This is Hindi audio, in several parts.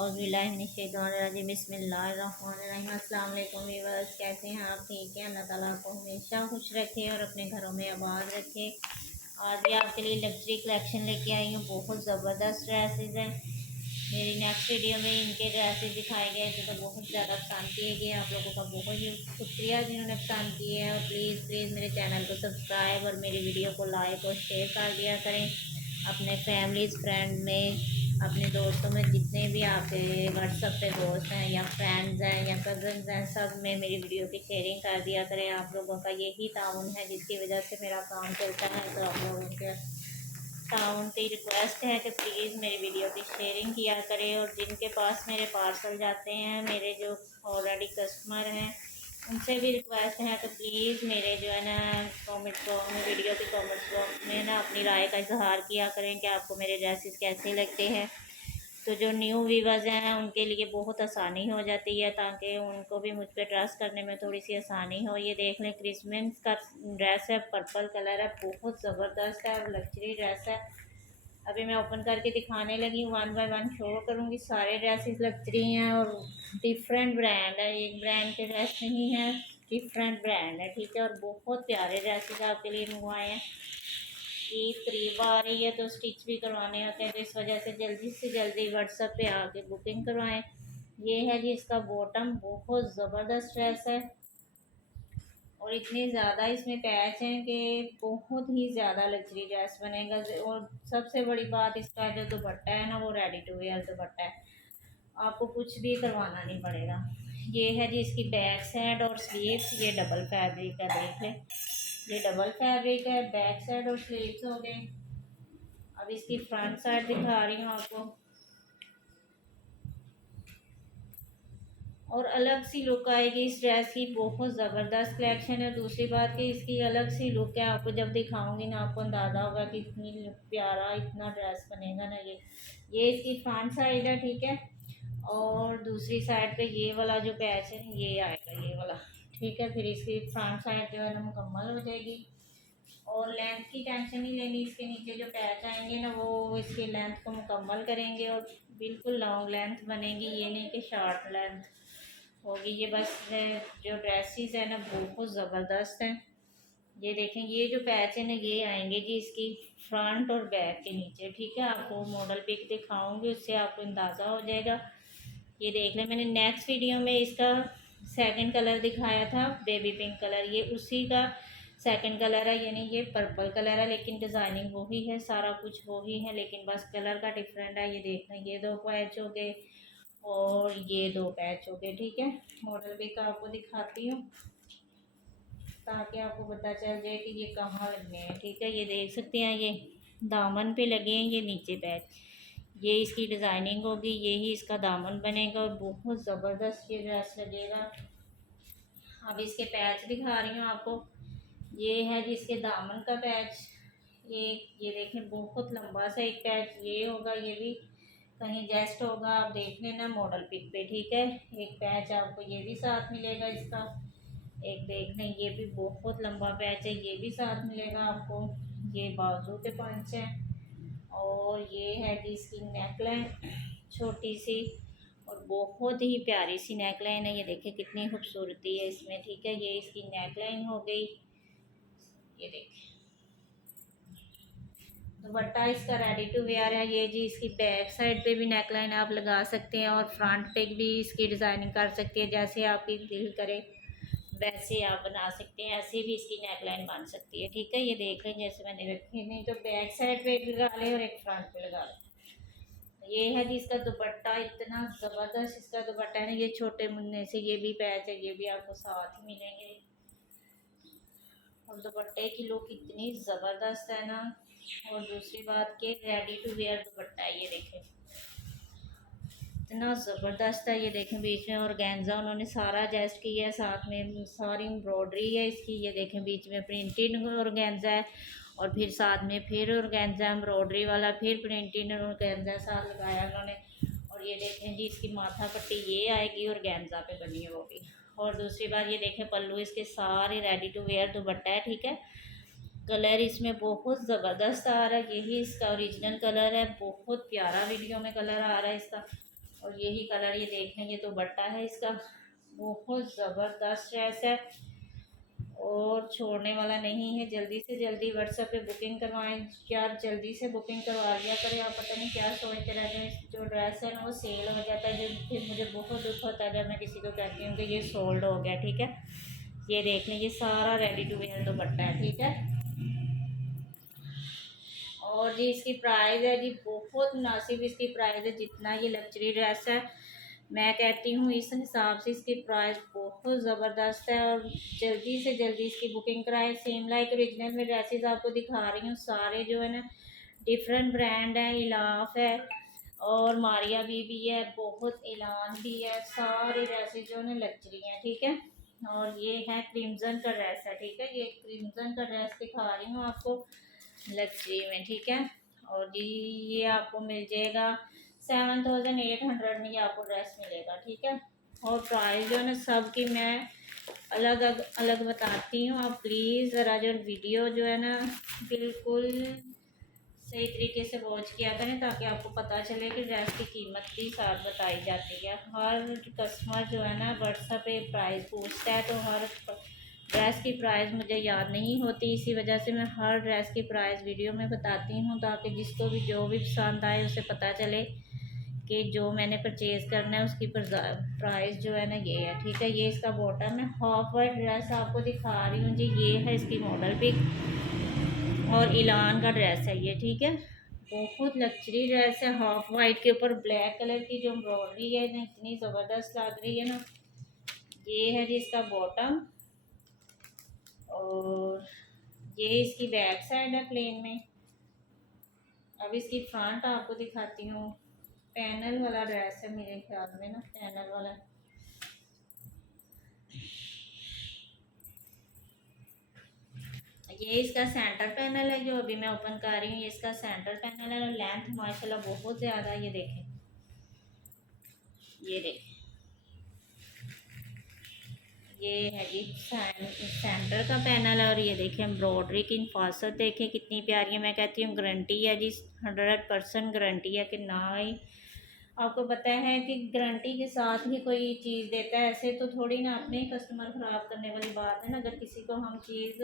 औज़ुबिल्लाहिमिनश्शैतानिर्रजीम बिस्मिल्लाहिर्रहमानिर्रहीम। अस्सलाम वालेकुम व्यूअर्स, कैसे हैं आप? ठीक है। अल्लाह ताला आपको हमेशा खुश रखे और अपने घरों में आबाद रखे। आज भी आपके लिए लग्जरी कलेक्शन लेके आई हूँ। बहुत ज़बरदस्त ड्रेसेस हैं। मेरी नेक्स्ट वीडियो में इनके ड्रेसेस दिखाए गए थे तो बहुत ज़्यादा पसंद किए गए। आप लोगों का बहुत ही शुक्रिया जिन्होंने पसंद किए हैं। और प्लीज़ प्लीज़ मेरे चैनल को सब्सक्राइब और मेरी वीडियो को लाइक और शेयर कर दिया करें अपने फैमिलीज फ्रेंड में, अपने दोस्तों में, जितने भी आपके व्हाट्सएप पे दोस्त हैं या फ्रेंड्स हैं या कज़न्स हैं, सब में मेरी वीडियो की शेयरिंग कर दिया करें। आप लोगों का यही ताउन है जिसकी वजह से मेरा काम चलता है। तो आप लोगों के ताउन की रिक्वेस्ट है कि प्लीज़ मेरी वीडियो की शेयरिंग किया करें। और जिनके पास मेरे पार्सल जाते हैं, मेरे जो ऑलरेडी कस्टमर हैं, उनसे भी रिक्वेस्ट है तो प्लीज़ मेरे जो है ना कमेंट बॉक्स में, वीडियो के कमेंट बॉक्स में ना अपनी राय का इजहार किया करें कि आपको मेरे ड्रेसेस कैसे लगते हैं। तो जो न्यू व्यूअर्स हैं उनके लिए बहुत आसानी हो जाती है, ताकि उनको भी मुझ पर ट्रस्ट करने में थोड़ी सी आसानी हो। ये देख लें, क्रिसमस का ड्रेस है, पर्पल कलर है, बहुत ज़बरदस्त है, लग्जरी ड्रेस है। अभी मैं ओपन करके दिखाने लगी हूँ, वन बाय वन शो करूँगी। सारे ड्रेसेस लग्जरी हैं और डिफरेंट ब्रांड है, एक ब्रांड के ड्रेस नहीं है, डिफरेंट ब्रांड है, ठीक है। और बहुत प्यारे ड्रेसेस आपके लिए मंगवाए हैं। ईद करीब आ रही है तो स्टिच भी करवाने होते हैं, तो इस वजह से जल्दी व्हाट्सएप पे आके बुकिंग करवाएं। ये है जी इसका बॉटम, बहुत ज़बरदस्त ड्रेस है और इतने ज़्यादा इसमें पैच हैं कि बहुत ही ज़्यादा लग्जरी ड्रेस बनेगा। और सबसे बड़ी बात, इसका जो दुपट्टा है ना, वो रेडी टू वेयर दुपट्टा है, आपको कुछ भी करवाना नहीं पड़ेगा। ये है जी इसकी बैक साइड और स्लीव्स, ये डबल फैब्रिक है, देख लें, ये डबल फैब्रिक है, बैक साइड और स्लीव्स हो गए। अब इसकी फ्रंट साइड दिखा रही हूँ आपको, और अलग सी लुक आएगी इस ड्रेस की। बहुत ज़बरदस्त कलेक्शन है। दूसरी बात कि इसकी अलग सी लुक है, आपको जब दिखाऊंगी ना आपको अंदाज़ा होगा कि इतनी प्यारा इतना ड्रेस बनेगा ना। ये इसकी फ्रंट साइड है, ठीक है। और दूसरी साइड पे ये वाला जो पैच है ये आएगा, ये वाला, ठीक है। फिर इसकी फ्रंट साइड जो है ना मुकम्मल हो जाएगी। और लेंथ की टेंशन नहीं लेनी, इसके नीचे जो पैच आएंगे ना वो इसकी लेंथ को मुकम्मल करेंगे और बिल्कुल लॉन्ग लेंथ बनेगी, ये नहीं कि शॉर्ट लेंथ होगी। ये बस जो ड्रेसेस है ना बहुत ज़बरदस्त हैं। ये देखें, ये जो पैच है ना ये आएंगे जी इसकी फ्रंट और बैक के नीचे, ठीक है। आपको मॉडल पिक दिखाऊंगी, उससे आपको अंदाज़ा हो जाएगा। ये देख लें, मैंने नेक्स्ट वीडियो में इसका सेकंड कलर दिखाया था, बेबी पिंक कलर, ये उसी का सेकंड कलर है, यानी ये पर्पल कलर है, लेकिन डिज़ाइनिंग वही है, सारा कुछ वही है, लेकिन बस कलर का डिफरेंट है। ये देखना, ये दो पैच हो गए और ये दो पैच हो गए, ठीक है। मॉडल भी का आपको दिखाती हूँ ताकि आपको पता चल जाए कि ये कहाँ लगने हैं, ठीक है। ये देख सकते हैं, ये दामन पे लगे हैं, ये नीचे पैच, ये इसकी डिज़ाइनिंग होगी, यही इसका दामन बनेगा और बहुत ज़बरदस्त ये ड्रेस लगेगा। अब इसके पैच दिखा रही हूँ आपको। ये है जी इसके दामन का पैच, ये देखें, बहुत लंबा सा एक पैच ये होगा, ये भी कहीं जेस्ट होगा, आप देख लेना मॉडल पिक पे, ठीक है। एक पैच आपको ये भी साथ मिलेगा इसका, एक देख लें, ये भी बहुत लंबा पैच है, ये भी साथ मिलेगा आपको। ये बाजू पे पंच है और ये है जी इसकी नेकलाइन छोटी सी और बहुत ही प्यारी सी नेकलाइन है। ये देखिए कितनी खूबसूरती है इसमें, ठीक है। ये इसकी नेकलाइन हो गई, ये देखिए दुपट्टा इसका रेडी टू वेयर है। ये जी इसकी बैक साइड पे भी नेकलाइन आप लगा सकते हैं और फ्रंट पे भी इसकी डिज़ाइनिंग कर सकते हैं, जैसे आपकी दिल करे वैसे आप बना सकते हैं, ऐसे भी इसकी नेकलाइन बन सकती है, ठीक है। ये देख लें जैसे मैंने रखी, नहीं तो बैक साइड पे लगा लें और एक फ्रंट पे लगा लें। ये है जी इसका दुपट्टा, इतना ज़बरदस्त इसका दुपट्टा है ना। ये छोटे मुन्ने से ये भी पैच है, ये भी आपको साथ ही मिलेंगे और दुपट्टे की लुक इतनी ज़बरदस्त है ना। और दूसरी बात कि रेडी टू वेयर दुपट्टा है, ये देखें इतना ज़बरदस्त है। ये देखें बीच में ऑर्गेन्जा उन्होंने सारा एडजस्ट किया है, साथ में सारी एम्ब्रॉयडरी है इसकी। ये देखें बीच में प्रिंटेड ऑर्गेन्जा है और फिर साथ में फिर ऑर्गेन्जा एम्ब्रॉयडरी वाला, फिर प्रिंटेड ऑर्गेन्जा साथ लगाया उन्होंने। और ये देखें जी इसकी माथा पट्टी ये आएगी ऑर्गेन्जा पे बनी है वो भी। और दूसरी बात ये देखें पल्लू इसके सारे रेडी टू वेयर दुपट्टा है, ठीक है। कलर इसमें बहुत ज़बरदस्त आ रहा है, यही इसका ओरिजिनल कलर है, बहुत प्यारा वीडियो में कलर आ रहा है इसका। और यही कलर ये देख लें, ये तो दुपट्टा है इसका, बहुत ज़बरदस्त ड्रेस है और छोड़ने वाला नहीं है। जल्दी से जल्दी व्हाट्सएप पे बुकिंग करवाएं, क्या जल्दी से बुकिंग करवा लिया करें। आप पता नहीं क्या सोचते रहते हैं, जो ड्रेस है ना वो सेल हो जाता है, जो फिर मुझे बहुत दुख होता है जब मैं किसी को कहती हूँ कि ये सोल्ड हो गया। ठीक है, ये देख लें, ये सारा रेडी टू वेयर दुपट्टा है। ठीक है, और जी इसकी प्राइस है जी बहुत मुनासिब इसकी प्राइस है। जितना ये लग्जरी ड्रेस है, मैं कहती हूँ इस हिसाब से इसकी प्राइस बहुत ज़बरदस्त है। और जल्दी से जल्दी इसकी बुकिंग कराएं। सेम लाइक ओरिजिनल में ड्रेसेस आपको दिखा रही हूँ, सारे जो है ना डिफरेंट ब्रांड है। इलाफ है और मारिया बीबी है, बहुत एलान भी है, सारे ड्रेसेस जो है ना लग्जरी हैं। ठीक है, और ये है क्रिम्जन का ड्रेस है। ठीक है, ये क्रिम्जन का ड्रेस दिखा रही हूँ आपको लग्जरी में। ठीक है, और ये आपको मिल जाएगा 7800 में, ये आपको ड्रेस मिलेगा। ठीक है, और प्राइस जो है ना सब की मैं अलग अलग बताती हूँ। आप प्लीज़ ज़रा जो वीडियो जो है ना बिल्कुल सही तरीके से वॉच किया करें, ताकि आपको पता चले कि ड्रेस की कीमत भी साथ बताई जाती है। हर कस्टमर जो है ना व्हाट्सएप पे प्राइस पूछता है, तो हर ड्रेस की प्राइस मुझे याद नहीं होती, इसी वजह से मैं हर ड्रेस की प्राइस वीडियो में बताती हूँ, ताकि जिसको भी जो भी पसंद आए उसे पता चले कि जो मैंने परचेज़ करना है उसकी प्राइस जो है ना ये है। ठीक है, ये इसका बॉटम है। हाफ वाइट ड्रेस आपको दिखा रही हूँ जी, ये है इसकी मॉडल पिक और इलान का ड्रेस है ये। ठीक है, बहुत लग्जरी ड्रेस है। हाफ वाइट के ऊपर ब्लैक कलर की जो एम्ब्रॉयडरी है ना, इतनी ज़बरदस्त लग रही है ना। ये है जी इसका बॉटम, और ये इसकी बैक साइड है प्लेन में। अब इसकी फ्रंट आपको दिखाती हूँ। पैनल वाला ड्रेस है मेरे ख्याल में ना, पैनल वाला। ये इसका सेंटर पैनल है जो अभी मैं ओपन कर रही हूँ, ये इसका सेंटर पैनल है। और लेंथ माशाल्लाह बहुत ज़्यादा, ये देखें, ये देखें, ये है जी सेंटर का पैनल है। और ये देखें एम्ब्रॉयडरी की हिफाजत देखें कितनी प्यारी है। मैं कहती हूँ गारंटी है जी, 100% गारंटी है कि ना ही आपको पता है कि गारंटी के साथ ही कोई चीज़ देता है। ऐसे तो थोड़ी ना अपने ही कस्टमर ख़राब करने वाली बात है ना। अगर किसी को हम चीज़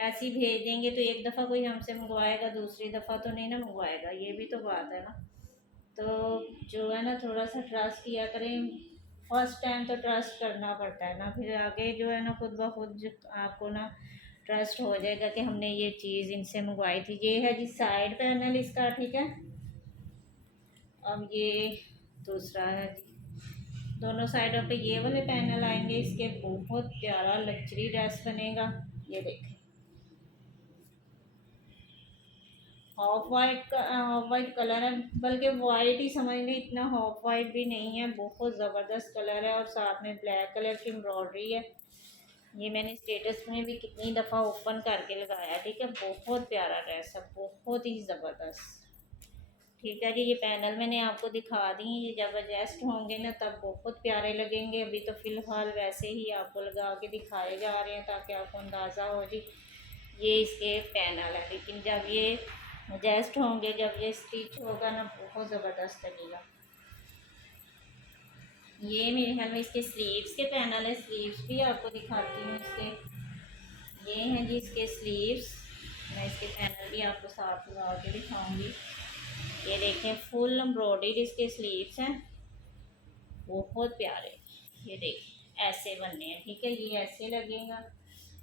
ऐसी भेज देंगे तो एक दफ़ा कोई हमसे मंगवाएगा, दूसरी दफ़ा तो नहीं ना मंगवाएगा, ये भी तो बात है ना। तो जो है ना थोड़ा सा ट्रस्ट किया करें। फर्स्ट टाइम तो ट्रस्ट करना पड़ता है ना, फिर आगे जो है ना खुद ब खुद आपको ना ट्रस्ट हो जाएगा कि हमने ये चीज़ इनसे मंगवाई थी। ये है जी साइड पैनल इसका। ठीक है, अब ये दूसरा है जी, दोनों साइडों पे ये वाले पैनल आएंगे इसके। बहुत प्यारा लग्जरी ड्रेस बनेगा। ये देखें, ऑफ वाइट का ऑफ वाइट कलर है, बल्कि वाइट ही समझ लें, इतना ऑफ वाइट भी नहीं है, बहुत ज़बरदस्त कलर है। और साथ में ब्लैक कलर की एम्ब्रॉयडरी है। ये मैंने स्टेटस में भी कितनी दफ़ा ओपन करके लगाया। ठीक है, बहुत प्यारा ड्रेस है, बहुत ही ज़बरदस्त। ठीक है जी, ये पैनल मैंने आपको दिखा दी। ये जब एडजस्ट होंगे ना तब बहुत प्यारे लगेंगे। अभी तो फ़िलहाल वैसे ही आपको लगा के दिखाए जा रहे हैं ताकि आपको अंदाज़ा हो जी ये इसके पैनल है। लेकिन जब ये एडजस्ट होंगे, जब ये स्टिच होगा ना, बहुत ज़बरदस्त लगेगा। ये मेरे ख्याल में इसके स्लीव्स के पैनल है, स्लीव्स भी आपको दिखाती हूँ इसके। ये हैं जी इसके स्लीव्स, मैं इसके पैनल भी आपको साथ लगा के दिखाऊंगी। ये देखें, फुल एम्ब्रॉयडरी इसके स्लीव्स हैं, बहुत प्यारे। ये देखें ऐसे बनने हैं। ठीक है, ये ऐसे लगेगा।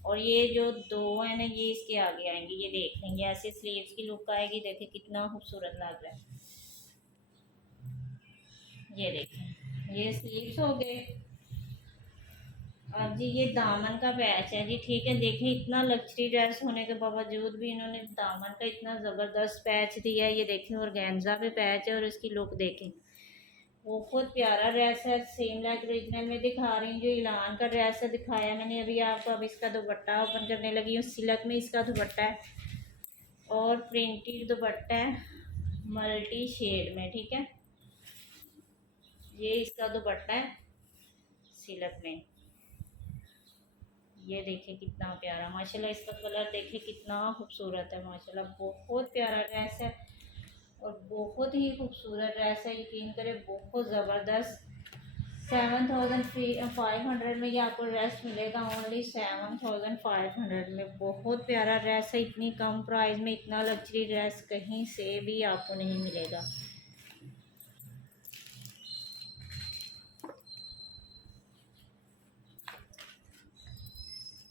और ये जो दो है ना ये इसके आगे आएंगे, ये देख लेंगे ऐसे स्लीव्स की लुक आएगी। देखें कितना खूबसूरत लग रहा है। ये देखें, ये स्लीव्स हो गए। अब जी ये दामन का पैच है जी। ठीक है, देखें इतना लग्जरी ड्रेस होने के बावजूद भी इन्होंने दामन का इतना ज़बरदस्त पैच दिया है। ये देखें, और गेंजा पे पैच है, और इसकी लुक देखें, बहुत प्यारा ड्रेस है। सेम लाइक ओरिजिनल में दिखा रही हूँ, जो इलान का ड्रेस है दिखाया मैंने अभी आपको। अब इसका दुपट्टा ओपन करने लगी हूँ। सिल्क में इसका दुपट्टा है और प्रिंटेड दुपट्टा है मल्टी शेड में। ठीक है, ये इसका दुपट्टा है सिल्क में। ये देखिए कितना प्यारा, माशाल्लाह इसका कलर देखिए कितना खूबसूरत है, माशाल्लाह बहुत प्यारा ड्रेस है। और बहुत ही खूबसूरत ड्रेस है, यकीन करें बहुत ज़बरदस्त। 7500 में ये आपको ड्रेस मिलेगा, ओनली 7500 में। बहुत प्यारा ड्रेस है, इतनी कम प्राइस में इतना लग्जरी ड्रेस कहीं से भी आपको नहीं मिलेगा।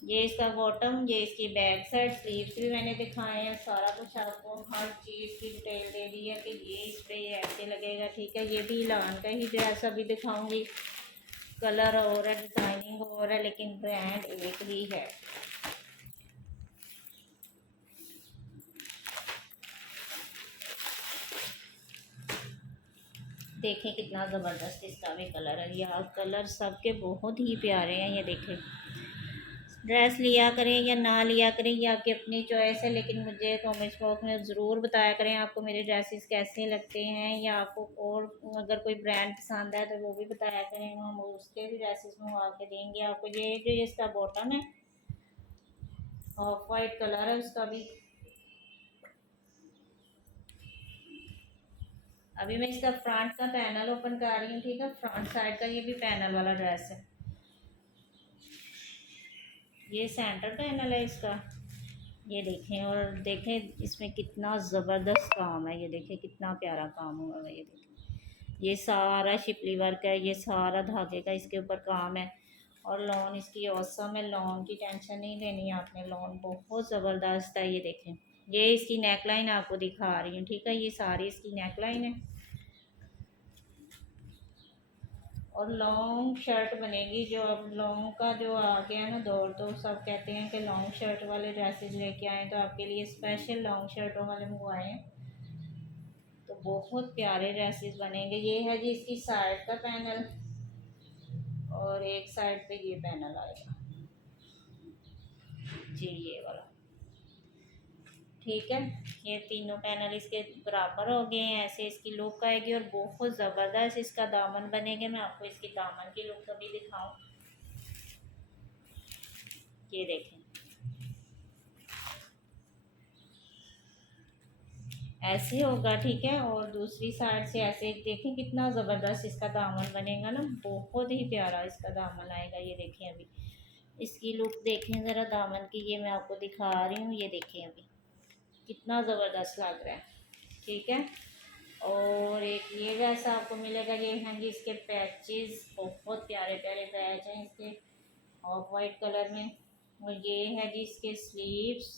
ये इसका बॉटम, ये इसकी बैक साइड, स्लीव्स भी मैंने दिखाए हैं, सारा कुछ आपको हर चीज़ की डिटेल दे दी है कि ये इस पे ये ऐसे लगेगा, ठीक है। ये भी लान का ही ड्रेस अभी दिखाऊंगी, कलर और है, डिज़ाइनिंग और है, लेकिन ब्रांड एक ही है। देखें कितना ज़बरदस्त इसका भी कलर है, यह कलर सबके बहुत ही प्यारे हैं। ये देखें, ड्रेस लिया करें या ना लिया करें, ये आपकी अपनी चॉइस है, लेकिन मुझे कमेंट्स बॉक्स में ज़रूर बताया करें आपको मेरे ड्रेसेस कैसे लगते हैं, या आपको और अगर कोई ब्रांड पसंद है तो वो भी बताया करें, हम उसके भी ड्रेसेस मंगवा के देंगे आपको। ये जो इसका बॉटम है ऑफ वाइट कलर है उसका भी। अभी मैं इसका फ्रंट का पैनल ओपन कर रही हूँ, ठीक है। फ्रंट साइड का ये भी पैनल वाला ड्रेस है, ये सेंटर पैनल है इसका। ये देखें, और देखें इसमें कितना ज़बरदस्त काम है, ये देखें कितना प्यारा काम हुआ है। ये देखें, ये सारा शिपली वर्क है, ये सारा धागे का इसके ऊपर काम है। और लॉन इसकी औसम है, लॉन की टेंशन नहीं लेनी है आपने, लॉन बहुत ज़बरदस्त है। ये देखें, ये इसकी नेक लाइन आपको दिखा रही हूँ, ठीक है। ये सारी इसकी नेक लाइन है, और लॉन्ग शर्ट बनेगी। जो अब लॉन्ग का जो आ गया ना दौर, तो सब कहते हैं कि लॉन्ग शर्ट वाले ड्रेसेस लेके आए, तो आपके लिए स्पेशल लॉन्ग शर्टों वाले मंगवाए हैं। तो बहुत प्यारे ड्रेसेस बनेंगे। ये है जी इसकी साइड का पैनल, और एक साइड पे ये पैनल आएगा जी, ये वाला, ठीक है। ये तीनों पैनल इसके बराबर हो गए हैं, ऐसे इसकी लुक आएगी, और बहुत ज़बरदस्त इसका दामन बनेगा। मैं आपको इसकी दामन की लुक कभी दिखाऊं, ये देखें ऐसे होगा, ठीक है। और दूसरी साइड से ऐसे देखें कितना ज़बरदस्त इसका दामन बनेगा ना, बहुत ही प्यारा इसका दामन आएगा। ये देखें अभी इसकी लुक देखें ज़रा दामन की, ये मैं आपको दिखा रही हूँ, ये देखें अभी कितना ज़बरदस्त लग रहा है, ठीक है। और एक ये वैसा आपको मिलेगा, ये हैं जी इसके पैचेस, बहुत प्यारे प्यारे पैच हैं इसके ऑफ वाइट कलर में। और ये है जी इसके स्लीव्स,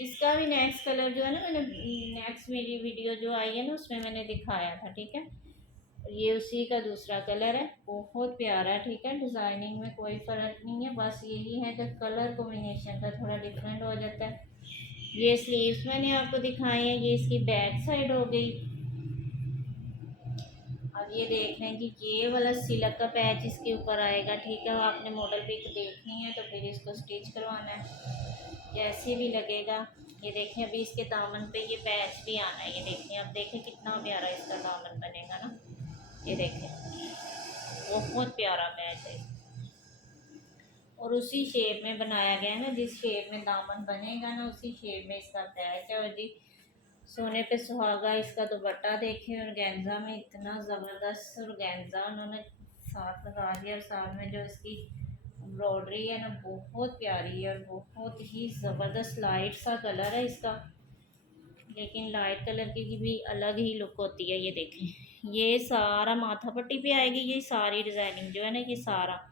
इसका भी नेक्स्ट कलर जो है ना, मैंने नेक्स्ट मेरी वीडियो जो आई है ना उसमें मैंने दिखाया था, ठीक है। ये उसी का दूसरा कलर है, बहुत प्यारा है, ठीक है। डिज़ाइनिंग में कोई फ़र्क नहीं है, बस यही है कि कलर कॉम्बिनेशन का थोड़ा डिफरेंट हो जाता है। ये स्लीव्स मैंने आपको दिखाई है, ये इसकी बैक साइड हो गई। अब ये देख रहे हैं कि ये वाला सिलक का पैच इसके ऊपर आएगा, ठीक है। आपने मॉडल पिक देखनी है तो फिर इसको स्टिच करवाना है, जैसे भी लगेगा। ये देखें अभी इसके दामन पे ये पैच भी आना है, ये देखें। अब देखें कितना प्यारा इसका दामन बनेगा ना, ये देखें बहुत प्यारा पैच है, और उसी शेप में बनाया गया है ना, जिस शेप में दामन बनेगा ना उसी शेप में इसका पैच है। और जी सोने पे सुहागा इसका दुपट्टा देखें, और गेंजा में इतना ज़बरदस्त, और गेंजा उन्होंने साथ लगा दिया, और साथ में जो इसकी एम्ब्रॉयडरी है ना बहुत प्यारी है, और बहुत ही ज़बरदस्त लाइट सा कलर है इसका, लेकिन लाइट कलर की भी अलग ही लुक होती है। ये देखें, ये सारा माथा पट्टी पे आएगी, ये सारी डिज़ाइनिंग जो है ना, ये सारा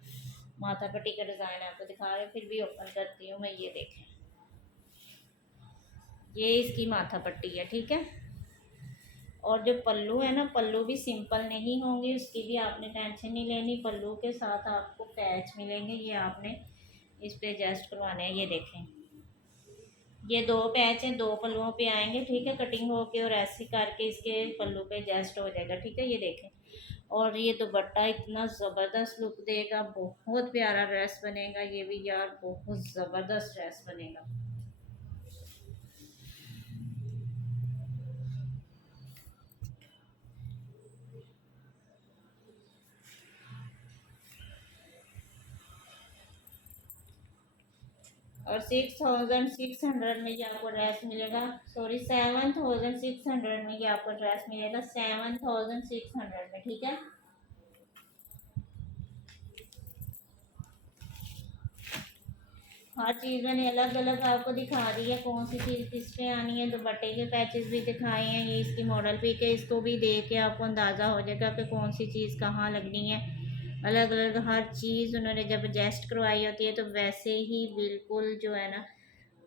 माथा पट्टी का डिज़ाइन आपको दिखा रहे हैं। फिर भी ओपन करती हूँ मैं, ये देखें ये इसकी माथा पट्टी है, ठीक है। और जो पल्लू है ना, पल्लू भी सिंपल नहीं होंगे, उसकी भी आपने टेंशन नहीं लेनी। पल्लू के साथ आपको पैच मिलेंगे, ये आपने इस पे एडजस्ट करवाने हैं। ये देखें, ये दो पैच हैं, दो पल्लुओं पे आएंगे, ठीक है। कटिंग होके और ऐसे करके इसके पल्लू पे एडजस्ट हो जाएगा, ठीक है। ये देखें, और ये दुपट्टा इतना ज़बरदस्त लुक देगा, बहुत प्यारा ड्रेस बनेगा ये भी यार, बहुत ज़बरदस्त ड्रेस बनेगा। और 6,600 में ये आपको ड्रेस मिलेगा। सॉरी, 7,600 में ये आपको ड्रेस मिलेगा, 7,600 में, ठीक है। हर चीज़ मैंने अलग अलग आपको दिखा दी है, कौन सी चीज़ किस पे आनी है। दुपट्टे के पैचेस भी दिखाए हैं, ये इसकी मॉडल पिक है, इसको भी देख के आपको अंदाज़ा हो जाएगा कि कौन सी चीज़ कहाँ लगनी है। अलग अलग हर चीज़ उन्होंने जब एडजस्ट करवाई होती है तो वैसे ही बिल्कुल जो है ना,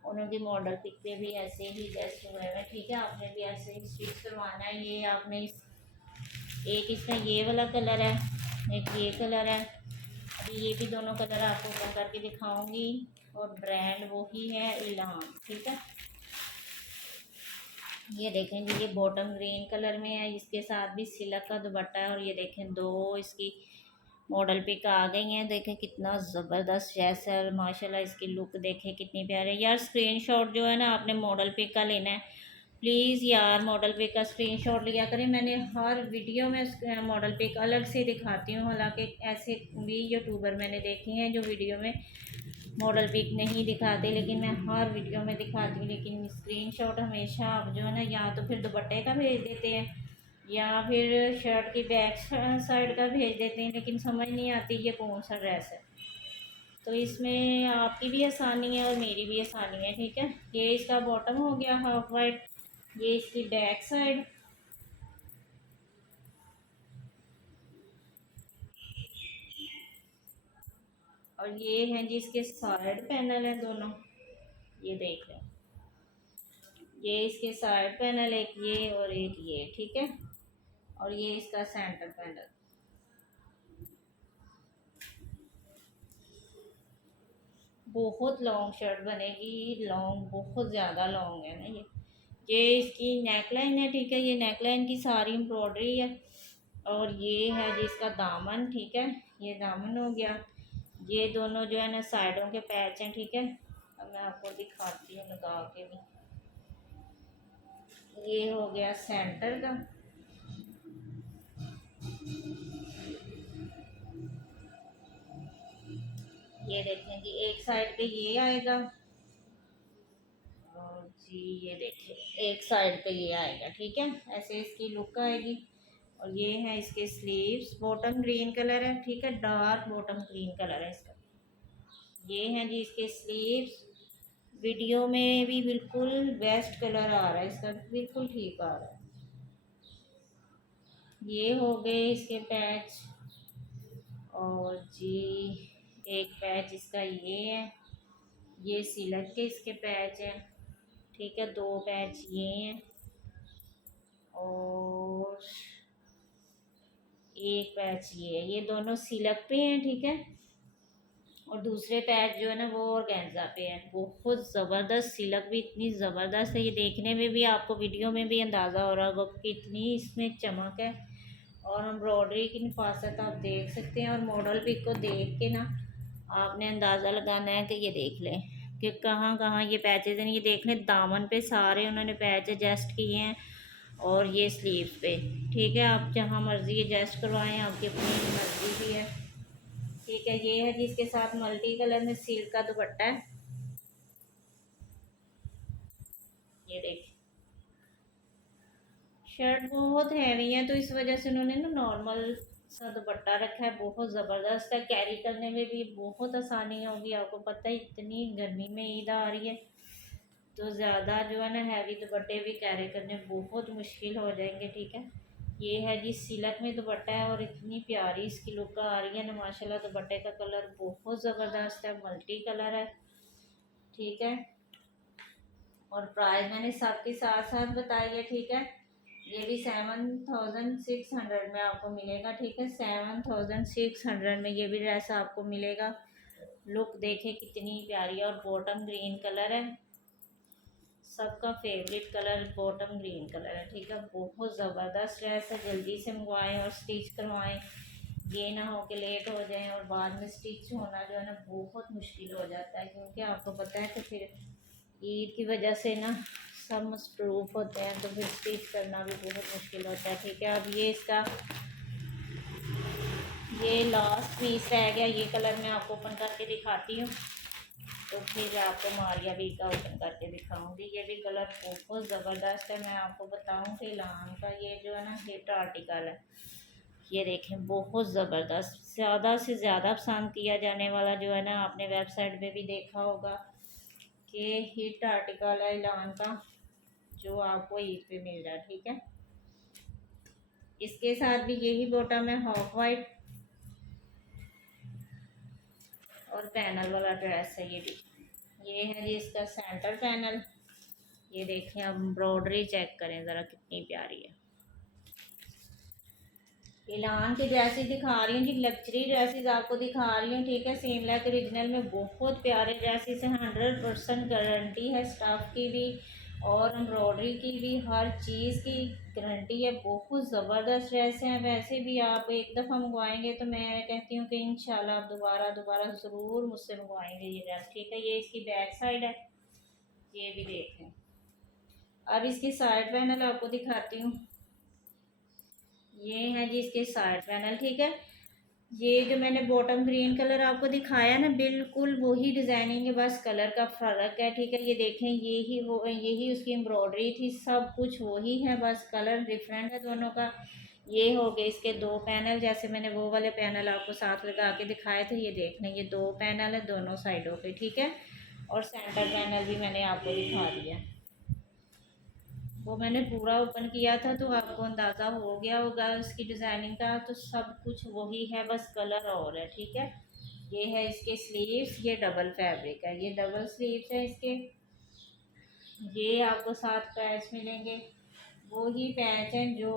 उन्होंने मॉडल पिक पे भी ऐसे ही एडजस्ट हुए हैं, ठीक है। आपने भी ऐसे ही स्टिच करवाना है। ये आपने एक इसका ये वाला कलर है, एक ये कलर है। अभी ये भी दोनों कलर आपको ओपन करके दिखाऊंगी, और ब्रांड वो ही है इल्हाम, ठीक है। ये देखें जी, ये बॉटम ग्रीन कलर में है, इसके साथ भी सिल्क का दुपट्टा है। और ये देखें दो इसकी मॉडल पिक आ गई हैं, देखें कितना ज़बरदस्त ड्रेस है, और माशाल्लाह इसकी लुक देखें कितनी प्यारी है। यार स्क्रीनशॉट जो है ना आपने मॉडल पिक का लेना है, प्लीज़ यार मॉडल पिक का स्क्रीनशॉट लिया करें। मैंने हर वीडियो में मॉडल पिक अलग से दिखाती हूँ, हालांकि ऐसे भी यूट्यूबर मैंने देखे हैं जो वीडियो में मॉडल पिक नहीं दिखाते, लेकिन मैं हर वीडियो में दिखाती हूँ। लेकिन स्क्रीनशॉट हमेशा आप जो है ना, या तो फिर दुपट्टे का भेज देते हैं या फिर शर्ट की बैक साइड का भेज देते हैं, लेकिन समझ नहीं आती ये कौन सा ड्रेस है। तो इसमें आपकी भी आसानी है और मेरी भी आसानी है, ठीक है। ये इसका बॉटम हो गया हाफ वाइट, ये इसकी बैक साइड, और ये हैं जी इसके साइड पैनल है दोनों, ये देख लें। ये इसके साइड पैनल, एक ये और एक ये, ठीक है। और ये इसका सेंटर पैनल। बहुत लॉन्ग शर्ट बनेगी, लॉन्ग बहुत ज़्यादा लॉन्ग है ना ये इसकी नेकलाइन है, ठीक है। ये नेकलाइन की सारी एम्ब्रॉयडरी है। और ये है जिसका दामन, ठीक है, ये दामन हो गया। ये दोनों जो है ना साइडों के पैच हैं, ठीक है। अब मैं आपको दिखाती हूँ लगा के भी। ये हो गया सेंटर का, ये देखें जी एक साइड पे ये आएगा, और जी ये देखिए एक साइड पे ये आएगा, ठीक है। ऐसे इसकी लुक आएगी। और ये है इसके स्लीव्स, बॉटम ग्रीन कलर है, ठीक है, डार्क बॉटम ग्रीन कलर है इसका। ये हैं जी इसके स्लीव्स, वीडियो में भी बिल्कुल बेस्ट कलर आ रहा है इसका, बिल्कुल ठीक आ रहा है। ये हो गए इसके पैच, और जी एक पैच इसका ये है, ये सिलक के इसके पैच हैं, ठीक है। दो पैच ये हैं और एक पैच ये है, ये दोनों सिलक पे हैं, ठीक है। और दूसरे पैच जो है ना वो ऑर्गेन्जा पे है। बहुत ज़बरदस्त सिलक भी इतनी ज़बरदस्त है, ये देखने में भी आपको वीडियो में भी अंदाज़ा हो रहा होगा कि इतनी इसमें चमक है। और एम्ब्रॉयडरी की नफासत आप देख सकते हैं। और मॉडल पिक को देख के ना आपने अंदाज़ा लगाना है कि ये देख लें कि कहाँ कहाँ ये पैचेज हैं। ये देख लें दामन पे सारे उन्होंने पैच एडजस्ट किए हैं, और ये स्लीव पे, ठीक है। आप जहाँ मर्ज़ी एडजस्ट करवाएं, आपकी अपनी मर्ज़ी भी है, ठीक है। ये है जिसके साथ मल्टी कलर में सिल्क का दुपट्टा है, ये देखिए। शर्ट बहुत हैवी है तो इस वजह से उन्होंने ना नॉर्मल सा दुपट्टा रखा है। बहुत ज़बरदस्त है, कैरी करने में भी बहुत आसानी होगी। आपको पता है इतनी गर्मी में ईद आ रही है तो ज़्यादा जो है ना हैवी दुपट्टे भी कैरी करने बहुत मुश्किल हो जाएंगे, ठीक है। ये है जी सिलक में दुपट्टा है, और इतनी प्यारी इसकी लुक आ रही है ना माशाल्लाह। दुपट्टे का कलर बहुत ज़बरदस्त है, मल्टी कलर है, ठीक है। और प्राइस मैंने सबके साथ साथ बताई है, ठीक है। ये भी 7,600 में आपको मिलेगा, ठीक है। 7,600 में ये भी ड्रेस आपको मिलेगा। लुक देखे कितनी प्यारी है, और बॉटम ग्रीन कलर है, सबका favourite colour bottom green colour है, ठीक है। बहुत ज़बरदस्त ड्रेस है, जल्दी से मंगवाएं और स्टिच करवाएं। ये ना हो कि लेट हो जाएं और बाद में स्टिच होना जो है ना बहुत मुश्किल हो जाता है, क्योंकि आपको पता है कि फिर ईद की वजह से ना सब मसरूफ़ होते हैं, तो फिर स्टिच करना भी बहुत मुश्किल होता है, ठीक है। अब ये इसका ये लास्ट पीस रह गया, ये कलर मैं आपको ओपन करके दिखाती हूँ। तो फिर आपको मारिया बी का ओपन करके दिखाऊंगी। ये भी कलर बहुत ज़बरदस्त है। मैं आपको बताऊं कि लान का ये जो है ना हिट आर्टिकल है, ये देखें बहुत ज़बरदस्त, ज़्यादा से ज़्यादा पसंद किया जाने वाला जो है ना, आपने वेबसाइट पे भी देखा होगा कि हिट आर्टिकल है लान का, जो आपको ईद पे मिल रहा है। ठीक है, इसके साथ भी यही बॉटम है हाफ वाइट और पैनल वाला ड्रेस है। ये भी ये है जी इसका सेंटर पैनल। ये देखें, अब एम्ब्रॉयडरी चेक करें ज़रा कितनी प्यारी है। एलान की ड्रेसेस दिखा रही हूँ जी, लग्जरी ड्रेसेस आपको दिखा रही हूँ। ठीक है, सेम लाइक ओरिजिनल में बहुत प्यारे ड्रेसेस हैं। 100% गारंटी है स्टाफ की भी और एम्ब्रॉयडरी की भी, हर चीज़ की गारंटी है। बहुत ज़बरदस्त ड्रेस हैं। वैसे भी आप एक दफ़ा मंगवाएंगे तो मैं कहती हूँ कि इंशाल्लाह आप दोबारा दोबारा ज़रूर मुझसे मंगवाएंगे ये ड्रेस। ठीक है, ये इसकी बैक साइड है, ये भी देख लें। अब इसकी साइड पैनल आपको दिखाती हूँ। ये है जी इसके साइड पैनल। ठीक है, ये जो मैंने बॉटम ग्रीन कलर आपको दिखाया ना, बिल्कुल वही डिज़ाइनिंग है, बस कलर का फ़र्क है। ठीक है, ये देखें, यही उसकी एम्ब्रॉयडरी थी, सब कुछ वही है, बस कलर डिफरेंट है दोनों का। ये हो गए इसके दो पैनल, जैसे मैंने वो वाले पैनल आपको साथ लगा के दिखाए थे। ये देखना, ये दो पैनल है दोनों साइडों पे। ठीक है, और सेंटर पैनल भी मैंने आपको दिखा दिया। वो मैंने पूरा ओपन किया था तो आपको अंदाज़ा हो गया होगा उसकी डिज़ाइनिंग का। तो सब कुछ वही है, बस कलर और है। ठीक है, ये है इसके स्लीव्स, ये डबल फैब्रिक है, ये डबल स्लीव्स है इसके। ये आपको 7 पैच मिलेंगे, वो ही पैच हैं जो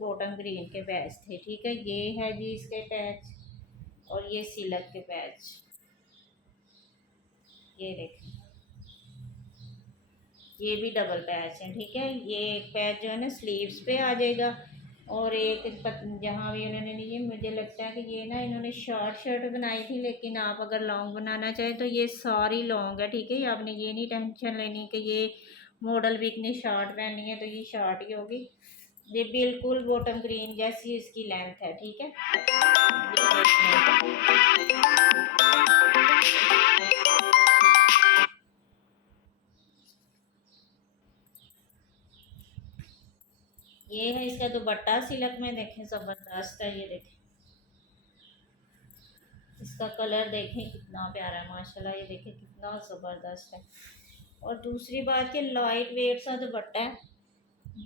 बॉटम ग्रीन के पैच थे। ठीक है, ये है जी इसके पैच और ये सिलक के पैच, ये देखें, ये भी डबल पैच है। ठीक है, ये एक पैच जो है ना स्लीव्स पे आ जाएगा और एक जहाँ भी उन्होंने, ये मुझे लगता है कि ये ना इन्होंने शॉर्ट शर्ट बनाई थी, लेकिन आप अगर लॉन्ग बनाना चाहें तो ये सारी लॉन्ग है। ठीक है, आपने ये नहीं टेंशन लेनी कि ये मॉडल भी इतनी शॉर्ट पहननी है तो ये शॉर्ट ही होगी। ये बिल्कुल बॉटम ग्रीन जैसी इसकी लेंथ है। ठीक है, ये है इसका दुपट्टा सिलक में, देखें ज़बरदस्त है। ये देखें, इसका कलर देखें कितना प्यारा है माशाल्लाह। ये देखें कितना ज़बरदस्त है। और दूसरी बात कि लाइट वेट सा दुपट्टा है,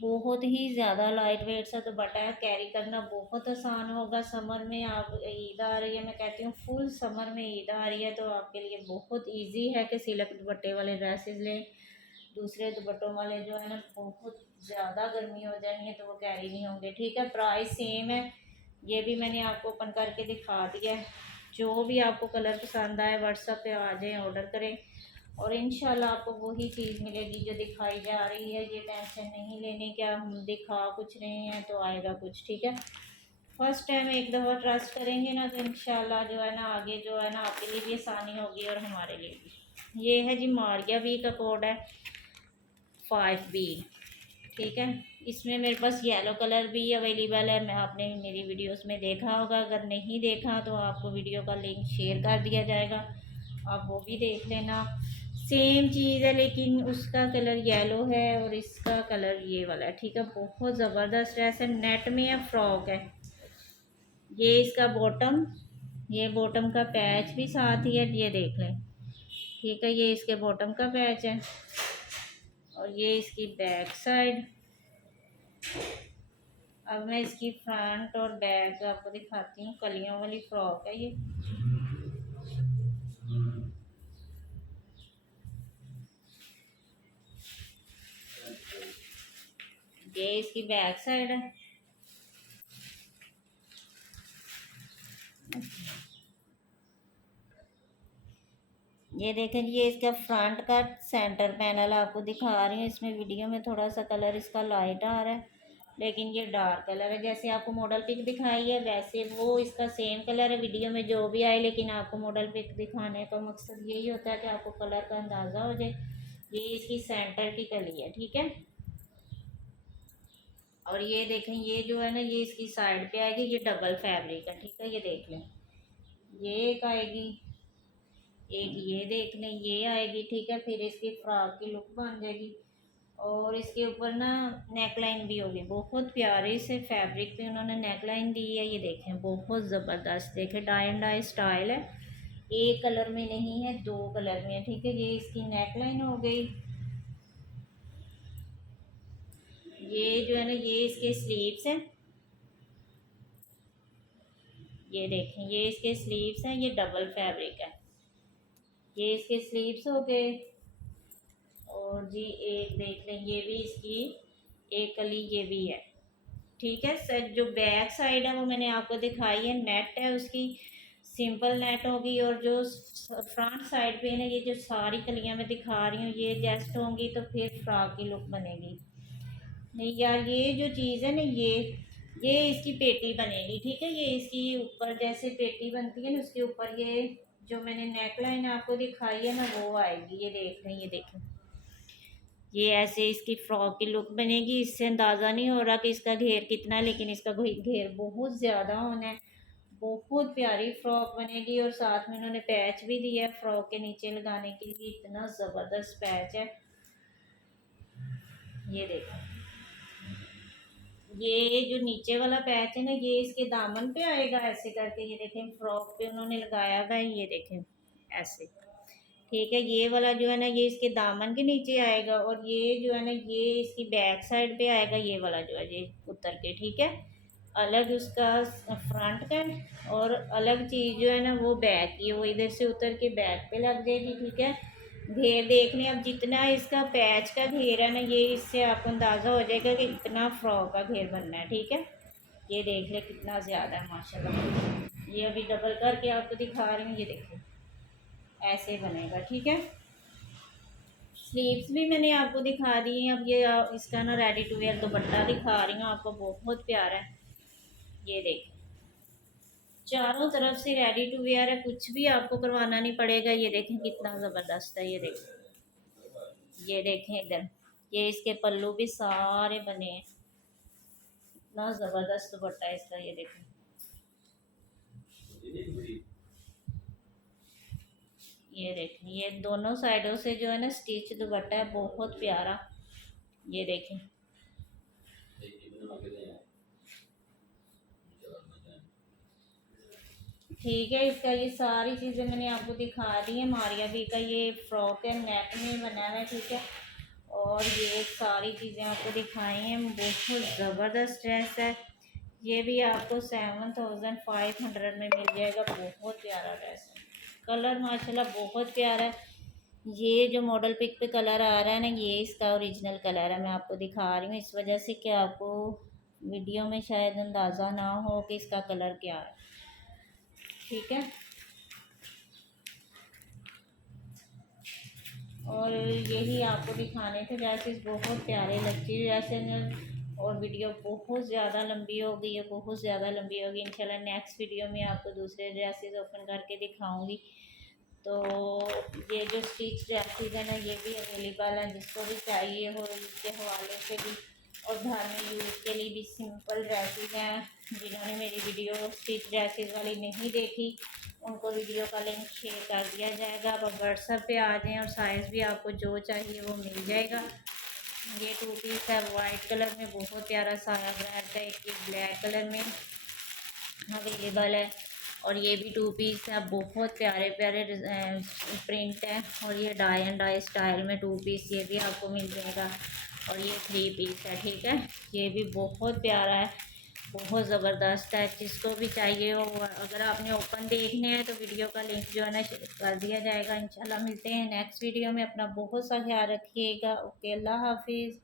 बहुत ही ज़्यादा लाइट वेट सा दुपट्टा है, कैरी करना बहुत आसान होगा। समर में आप, ईद आ रही है, मैं कहती हूँ फुल समर में ईद आ रही है, तो आपके लिए बहुत ईजी है कि सिल्क दुपट्टे वाले ड्रेसेस लें। दूसरे दुपट्टों वाले जो है ना बहुत ज़्यादा गर्मी हो जाएंगे है तो वो कैरी नहीं होंगे। ठीक है, प्राइस सेम है। ये भी मैंने आपको ओपन करके दिखा दिया है। जो भी आपको कलर पसंद आए व्हाट्सएप पे आ जाएं, ऑर्डर करें और इंशाल्लाह आपको वही चीज़ मिलेगी जो दिखाई जा रही है। ये टेंशन नहीं लेने कि हम दिखा कुछ रहे हैं तो आएगा कुछ। ठीक है, फर्स्ट टाइम एक दफ़ा ट्रस्ट करेंगे ना तो इंशाल्लाह जो है ना आगे जो है ना आपके लिए भी आसानी होगी और हमारे लिए भी। ये है जी मारिया बी का कोड है 5B। ठीक है, इसमें मेरे पास येलो कलर भी अवेलेबल है। मैं, आपने मेरी वीडियोस में देखा होगा, अगर नहीं देखा तो आपको वीडियो का लिंक शेयर कर दिया जाएगा, आप वो भी देख लेना। सेम चीज़ है लेकिन उसका कलर येलो है और इसका कलर ये वाला है। ठीक है, बहुत ज़बरदस्त ड्रेस है, नेट में है, फ्रॉक है। ये इसका बॉटम, ये बॉटम का पैच भी साथ ही है, ये देख लें। ठीक है, ये इसके बॉटम का पैच है और ये इसकी बैक साइड। अब मैं इसकी फ्रंट और बैक आपको दिखाती हूँ। कलियों वाली फ्रॉक है ये इसकी बैक साइड है। ये देखें, ये इसका फ्रंट का सेंटर पैनल आपको दिखा रही हूँ। इसमें वीडियो में थोड़ा सा कलर इसका लाइट आ रहा है, लेकिन ये डार्क कलर है। जैसे आपको मॉडल पिक दिखाई है वैसे वो इसका सेम कलर है वीडियो में जो भी आए, लेकिन आपको मॉडल पिक दिखाने का मकसद यही होता है कि आपको कलर का अंदाज़ा हो जाए। ये इसकी सेंटर की कली है। ठीक है, और ये देखें, ये जो है ना ये इसकी साइड पे आएगी, ये डबल फैब्रिक है। ठीक है, ये देख लें, ये एक आएगी, एक ये देख लें, ये आएगी, ठीक है। फिर इसकी फ्रॉक की लुक बन जाएगी और इसके ऊपर ना नेक लाइन भी होगी, बहुत प्यारे से फैब्रिक पे उन्होंने नेक लाइन दी है। ये देखें बहुत ज़बरदस्त, देखें डाई एंड डाई स्टाइल है, एक कलर में नहीं है, दो कलर में है, ठीक है। ये इसकी नेक लाइन हो गई। ये जो है ना ये इसके स्लीव्स हैं, ये देखें ये इसके स्लीव्स हैं, ये डबल फैब्रिक है, ये इसके स्लीव्स हो गए। और जी एक देख लें, ये भी इसकी एक कली ये भी है, ठीक है। सर जो बैक साइड है वो मैंने आपको दिखाई है, नेट है उसकी, सिंपल नेट होगी। और जो फ्रंट साइड पे है ना, ये जो सारी कलियां मैं दिखा रही हूँ ये जेस्ट होंगी, तो फिर फ्रॉक की लुक बनेगी। नहीं यार, ये जो चीज़ है ना ये इसकी पेटी बनेगी, ठीक है। ये इसकी ऊपर जैसे पेटी बनती है ना, उसके ऊपर ये जो मैंने नेक लाइन आपको दिखाई है ना वो आएगी। ये देख लें, ये देखें, ये ऐसे इसकी फ्रॉक की लुक बनेगी। इससे अंदाज़ा नहीं हो रहा कि इसका घेर कितना है, लेकिन इसका घेर बहुत ज़्यादा होना है। बहुत प्यारी फ्रॉक बनेगी और साथ में उन्होंने पैच भी दिया है फ्रॉक के नीचे लगाने के लिए, इतना ज़बरदस्त पैच है। ये देखो, ये जो नीचे वाला पैच है ना ये इसके दामन पे आएगा ऐसे करके। ये देखें फ्रॉक पे उन्होंने लगाया हुआ है, ये देखें ऐसे, ठीक है। ये वाला जो है ना ये इसके दामन के नीचे आएगा और ये जो है ना ये इसकी बैक साइड पे आएगा, ये वाला जो है ये उतर के, ठीक है। अलग उसका फ्रंट का और अलग चीज़ जो है ना वो बैक की, वो इधर से उतर के बैक पे लग जाएगी, ठीक है। घेर देख लें, अब जितना इसका पैच का घेर है ना ये इससे आपको अंदाज़ा हो जाएगा कि कितना फ्रॉक का घेर बनना है, ठीक है। ये देख लें कितना ज़्यादा है माशाल्लाह। ये अभी डबल करके आपको दिखा रही हूँ, ये देखो ऐसे बनेगा, ठीक है। स्लीव्स भी मैंने आपको दिखा दी हैं। अब ये इसका ना रेडी टू वेयर दुपट्टा दिखा रही हूँ आपको, बहुत प्यारा है। ये देखें चारों तरफ से रेडी टू वेयर है, कुछ भी आपको करवाना नहीं पड़ेगा। ये देखें कितना ज़बरदस्त है, ये देखें, ये देखें इधर, ये इसके पल्लू भी सारे बने हैं, इतना ज़बरदस्त दुपट्टा है इसका। ये देखें, ये देखें, ये दोनों साइडों से जो है ना स्टिच दुपट्टा है, बहुत प्यारा। ये देखें, ठीक है। इसका ये सारी चीज़ें मैंने आपको दिखा दी है। मारिया भी का ये फ्रॉक है, नेक में बना हुआ है, ठीक है। और ये सारी चीज़ें आपको दिखाई हैं, बहुत ज़बरदस्त ड्रेस है। ये भी आपको 7500 में मिल जाएगा, बहुत प्यारा ड्रेस है। कलर माशाल्लाह बहुत प्यारा है। ये जो मॉडल पिक पे कलर आ रहा है ना ये इसका ओरिजिनल कलर है, मैं आपको दिखा रही हूँ इस वजह से कि आपको वीडियो में शायद अंदाज़ा ना हो कि इसका कलर क्या है, ठीक है। और यही आपको दिखाने थे ड्रेसेस, बहुत प्यारे लगती है ड्रेसेस। और वीडियो बहुत ज़्यादा लंबी हो गई है, बहुत ज़्यादा लंबी होगी। इंशाल्लाह नेक्स्ट वीडियो में आपको दूसरे ड्रेसेस ओपन करके दिखाऊंगी। तो ये जो स्टिच ड्रेसेस है ना ये भी अवेलेबल है, जिसको भी चाहिए हो इसके हवाले से भी। और घर में यूज़ के लिए भी सिंपल ड्रेसेस हैं। जिन्होंने मेरी वीडियो स्टिच ड्रेसेस वाली नहीं देखी उनको वीडियो का लिंक शेयर कर दिया जाएगा। आप व्हाट्सएप पे आ जाएं और साइज़ भी आपको जो चाहिए वो मिल जाएगा। ये टू पीस है वाइट कलर में, बहुत प्यारा साया ब्रांड का, एक ये ब्लैक कलर में अवेलेबल है। और ये भी टू पीस है, बहुत प्यारे प्यारे प्रिंट है। और ये डाई एंड डाई स्टाइल में टू पीस ये भी आपको मिल जाएगा। और ये थ्री पीस है, ठीक है। ये भी बहुत प्यारा है, बहुत ज़बरदस्त है। जिसको भी चाहिए हो, अगर आपने ओपन देखने हैं तो वीडियो का लिंक जो है ना कर दिया जाएगा। इंशाल्लाह मिलते हैं नेक्स्ट वीडियो में। अपना बहुत सा ख्याल रखिएगा। ओके, अल्लाह हाफिज़।